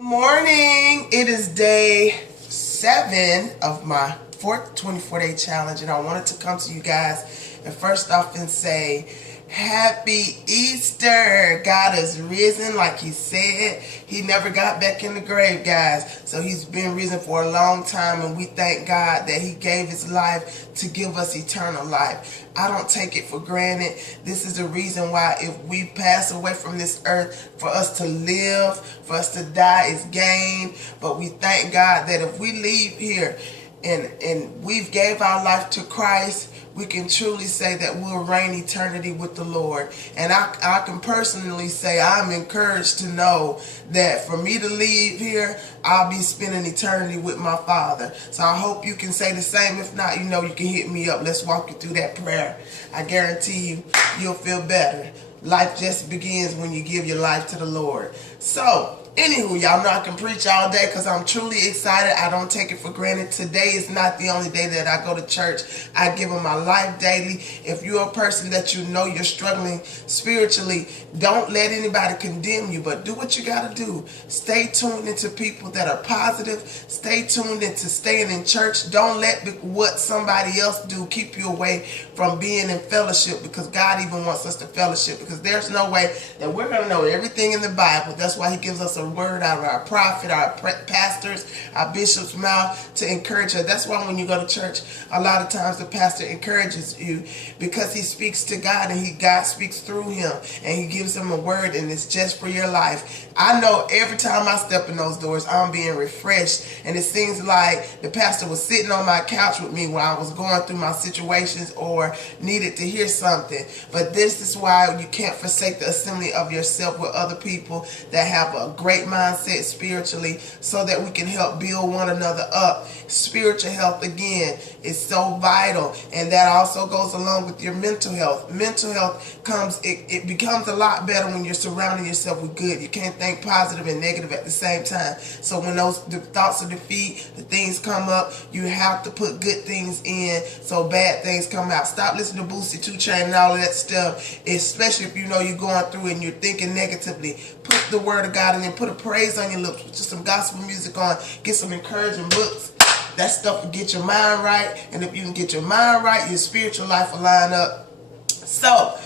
Morning. It is day 7 of my fourth 24-day challenge, and I wanted to come to you guys and first off and say Happy Easter. God is risen like he said. He never got back in the grave, guys. So he's been risen for a long time, and we thank God that he gave his life to give us eternal life. I don't take it for granted. This is the reason why if we pass away from this earth, for us to live, for us to die is gain. But we thank God that if we leave here and we've gave our life to Christ, we can truly say that we'll reign eternity with the Lord. And I can personally say I'm encouraged to know that for me to leave here, I'll be spending eternity with my Father. So I hope you can say the same. If not, you can hit me up. Let's walk you through that prayer. I guarantee you, you'll feel better. Life just begins when you give your life to the Lord. So, anywho, y'all know I can preach all day because I'm truly excited. I don't take it for granted. Today is not the only day that I go to church. I give them my life daily. If you're a person that you know you're struggling spiritually, don't let anybody condemn you, but do what you got to do. Stay tuned into people that are positive. Stay tuned into staying in church. Don't let what somebody else do keep you away from being in fellowship, because God even wants us to fellowship, because there's no way that we're going to know everything in the Bible. That's why he gives us a word out of our prophet, our pastors, our bishop's mouth to encourage us. That's why when you go to church, a lot of times the pastor encourages you because he speaks to God, and God speaks through him, and he gives him a word, and it's just for your life. I know every time I step in those doors, I'm being refreshed, and it seems like the pastor was sitting on my couch with me while I was going through my situations or needed to hear something. But this is why you can't forsake the assembly of yourself with other people that have a great mindset spiritually, so that we can help build one another up. Spiritual health, again, is so vital, and that also goes along with your mental health. Mental health it becomes a lot better when you're surrounding yourself with good. You can't think positive and negative at the same time. So when the thoughts of defeat, the things come up, you have to put good things in so bad things come out. Stop listening to Boosie 2 Chain and all of that stuff, especially if you know you're going through and you're thinking negatively. Put the word of God in and put a praise on your lips, put some gospel music on, get some encouraging books. That stuff will get your mind right, and if you can get your mind right, your spiritual life will line up. So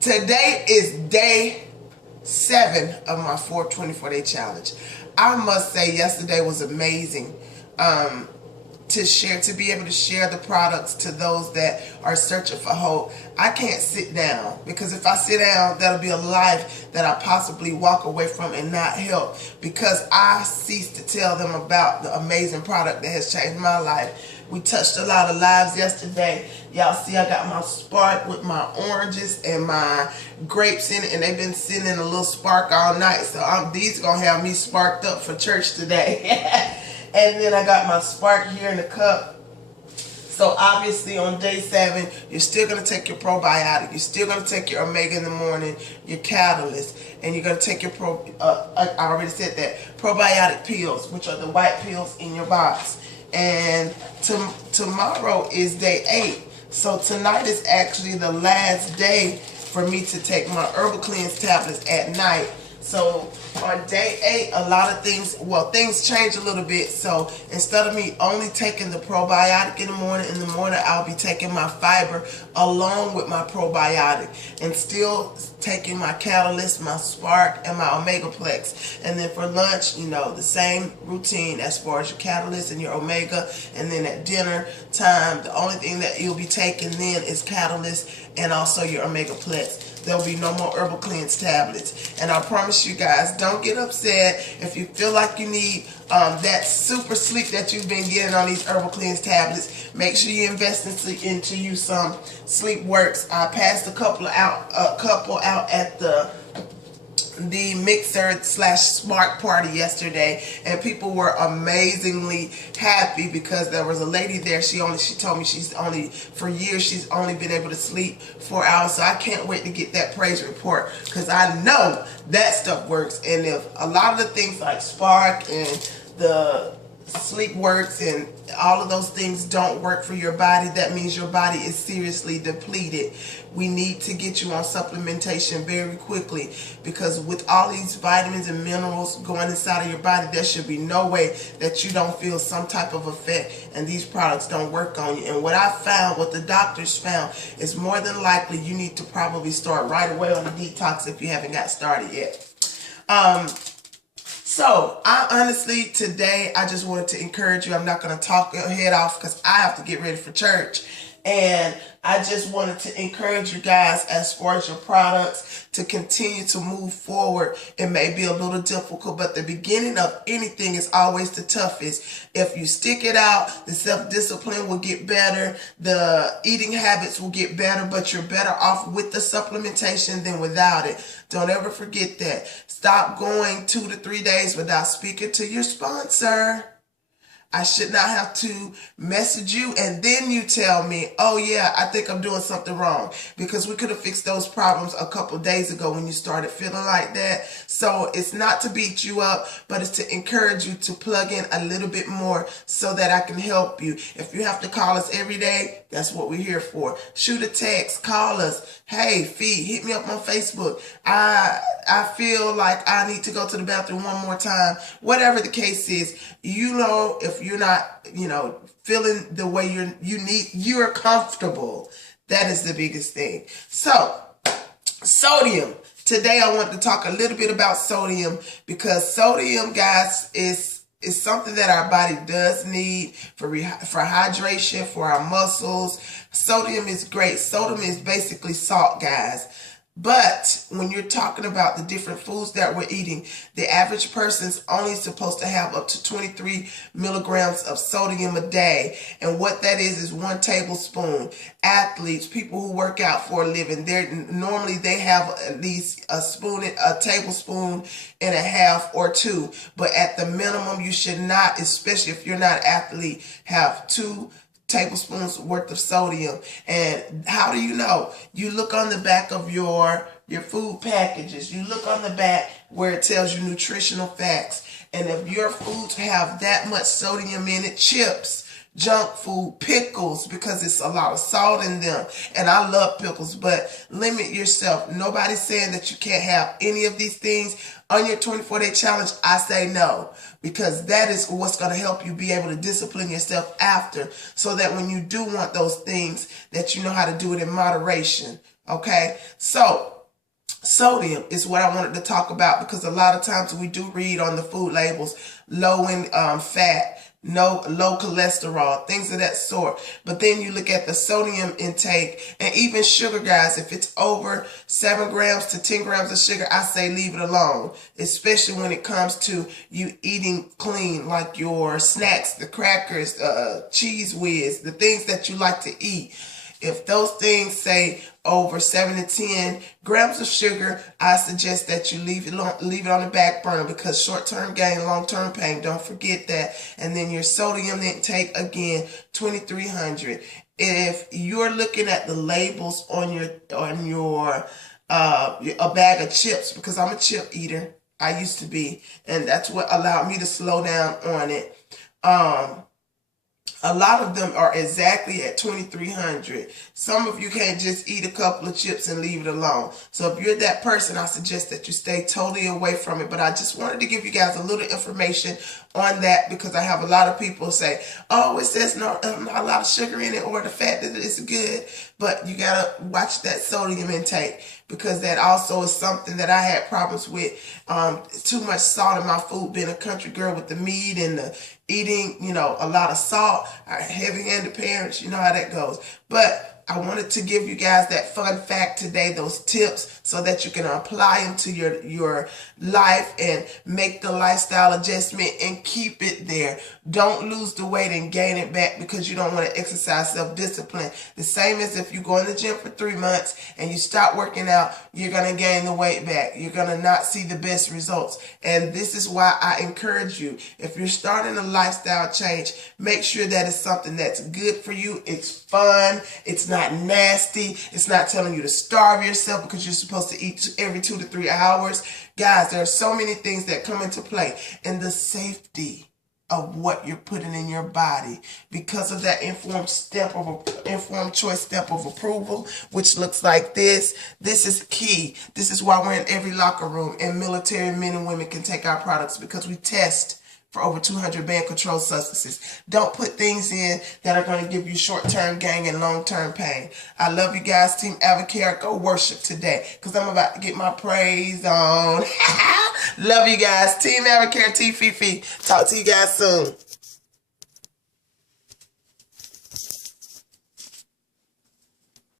today is day 7 of my 24-day challenge. I must say yesterday was amazing. To be able to share the products to those that are searching for hope. I can't sit down, because if I sit down, that'll be a life that I possibly walk away from and not help, because I cease to tell them about the amazing product that has changed my life. We touched a lot of lives yesterday. Y'all see I got my spark with my oranges and my grapes in it, and they've been sitting in a little spark all night. So these are going to have me sparked up for church today. And then I got my spark here in the cup. So obviously on day 7, you're still going to take your probiotic. You're still going to take your omega in the morning, your catalyst. And you're going to take your, I already said that, probiotic pills, which are the white pills in your box. And tomorrow is day 8. So tonight is actually the last day for me to take my Herbal Cleanse tablets at night. So on day 8, a lot of things change a little bit. So instead of me only taking the probiotic in the morning, I'll be taking my fiber along with my probiotic, and still taking my catalyst, my spark, and my omega plex. And then for lunch, the same routine as far as your catalyst and your omega. And then at dinner time, the only thing that you'll be taking then is catalyst and also your omega plex. There'll be no more Herbal Cleanse tablets. And I promise you guys, don't get upset if you feel like you need that super sleep that you've been getting on these Herbal Cleanse tablets. Make sure you invest into you some Sleep Works. I passed a couple out at the mixer / smart party yesterday, and people were amazingly happy because there was a lady there. She told me for years she's only been able to sleep 4 hours. So I can't wait to get that praise report, because I know that stuff works. And if a lot of the things like spark and the sleep works and all of those things don't work for your body, that means your body is seriously depleted. We need to get you on supplementation very quickly, because with all these vitamins and minerals going inside of your body, there should be no way that you don't feel some type of effect and these products don't work on you. And what I found, what the doctors found, is more than likely you need to probably start right away on the detox if you haven't got started yet. So, I honestly, today, I just wanted to encourage you. I'm not going to talk your head off because I have to get ready for church. And I just wanted to encourage you guys, as far as your products, to continue to move forward. It may be a little difficult, but the beginning of anything is always the toughest. If you stick it out, the self-discipline will get better. The eating habits will get better, but you're better off with the supplementation than without it. Don't ever forget that. Stop going 2 to 3 days without speaking to your sponsor. I should not have to message you and then you tell me, oh yeah, I think I'm doing something wrong, because we could have fixed those problems a couple days ago when you started feeling like that. So it's not to beat you up, but it's to encourage you to plug in a little bit more so that I can help you. If you have to call us every day, that's what we're here for. Shoot a text, call us. Hey, Fee, hit me up on Facebook. I feel like I need to go to the bathroom one more time. Whatever the case is, if you're not, feeling the way you're comfortable, that is the biggest thing. So, sodium. Today I want to talk a little bit about sodium, because sodium, guys, is something that our body does need for hydration, for our muscles. Sodium is great. Sodium is basically salt, guys. But when you're talking about the different foods that we're eating, the average person's only supposed to have up to 23 milligrams of sodium a day. And what that is 1 tablespoon. Athletes, people who work out for a living, normally they have at least a tablespoon and a half or 2. But at the minimum, you should not, especially if you're not an athlete, have 2 tablespoons worth of sodium. And how do you know? You look on the back of your food packages. You look on the back where it tells you nutritional facts. And if your foods have that much sodium in it, chips, junk food, pickles, because it's a lot of salt in them. And I love pickles, but limit yourself. Nobody's saying that you can't have any of these things. On your 24-day challenge, I say no, because that is what's going to help you be able to discipline yourself after, so that when you do want those things, that you know how to do it in moderation. Okay? So, sodium is what I wanted to talk about, because a lot of times we do read on the food labels low in fat, low cholesterol, things of that sort. But then you look at the sodium intake, and even sugar, guys. If it's over 7 grams to 10 grams of sugar, I say leave it alone, especially when it comes to you eating clean, like your snacks, the crackers, Cheese Whiz, the things that you like to eat. If those things say over 7 to 10 grams of sugar, I suggest that you leave it on the back burner, because short-term gain, long-term pain. Don't forget that. And then your sodium intake, again, 2,300. If you're looking at the labels on a bag of chips, because I'm a chip eater, I used to be, and that's what allowed me to slow down on it. A lot of them are exactly at 2,300. Some of you can't just eat a couple of chips and leave it alone. So if you're that person, I suggest that you stay totally away from it. But I just wanted to give you guys a little information on that, because I have a lot of people say, oh, it says not a lot of sugar in it, or the fat that it's good. But you got to watch that sodium intake, because that also is something that I had problems with. Too much salt in my food, being a country girl with the meat and the eating, a lot of salt. Heavy-handed parents, you know how that goes. But I wanted to give you guys that fun fact today, those tips, so that you can apply them to your life and make the lifestyle adjustment and keep it there. Don't lose the weight and gain it back because you don't want to exercise self-discipline. The same as if you go in the gym for 3 months and you stop working out, you're going to gain the weight back. You're going to not see the best results. And this is why I encourage you, if you're starting a lifestyle change, make sure that it's something that's good for you. It's fun. It's not nasty. It's not telling you to starve yourself because you're supposed to eat every 2 to 3 hours. Guys, there are so many things that come into play. And the safety of what you're putting in your body because of that informed choice step of approval, which looks like this. This is key. This is why we're in every locker room, and military men and women can take our products because we test for over 200 banned-controlled substances. Don't put things in that are going to give you short-term gain and long-term pain. I love you guys. Team AdvoCare, go worship today because I'm about to get my praise on. Love you guys. Team AdvoCare, TFeeFee. Talk to you guys soon.